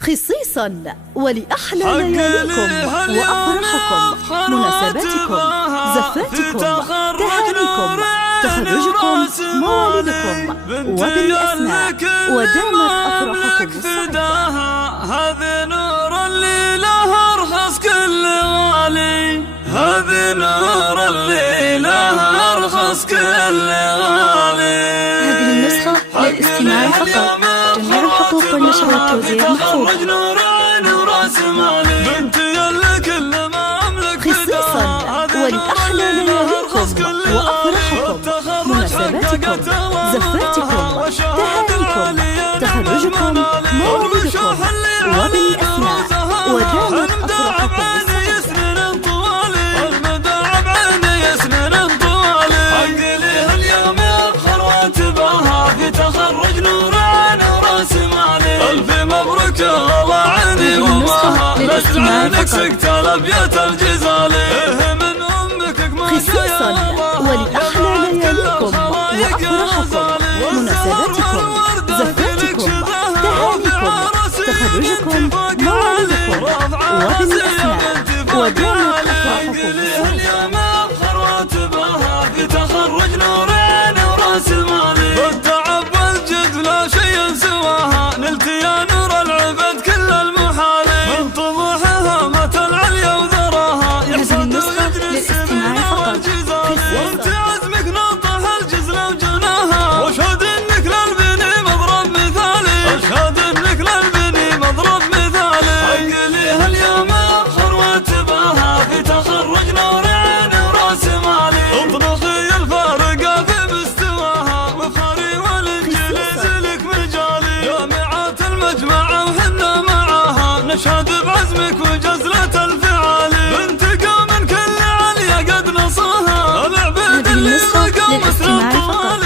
خصيصا ولأحلى لياليكم وأفراحكم، مناسباتكم، زفاتكم، تهانيكم، تخرجكم، موالدكم، وبالأسماء ودامت أفراحكم السعيدة. هذه نور الليلة أرخص كل غالي، هذه نور الليلة أرخص كل غالي. هذه النسخة للاستماع فقط، جميع الحقوق والنشر والتوزيع محفوظ. خصيصا ولأحلى لياليكم وأفراحكم، مناسباتكم، زفاتكم، تهانيكم، تخرجكم، موالدكم، وبالأسماء ودامت أفراحكم السعيدة. تخرج نورين وراس مالي، ألف مبروك الله عني وماها لسعينك سقت الأبيات الجزالي. من أمك خصيصا ولأحلى لياليكم وأفراحكم، مناسباتكم، زفاتكم، تهانيكم، تخرجكم، موالدكم، وبالأسماء ودامت أفراحكم السعيدة. تخرج نورين وراس مالي، بالتعب والجد لا شيء سواها، نلت يا نور العبد كل المحالي، من طموحها مت العليا وذراها. هذه النسخة للاستماع فقط. وانت عزمك نطح الجزل وجناها، واشهد انك للبني مضرب مثالي، اشهد انك للبني مضرب مثالي. حق لي هاليوم افخر واتباها، في تخرج نورين وراس مالي، اطنخي الفارقة في مستواها، وفخري والانجيل يزلك مجالي. جامعات المجمع وحنا معاها، نشهد بعزمك وجزلة الفعالي، بنت قوم كل عليا قد نصاها، العبيد اللي النسخة للاستماع فقط.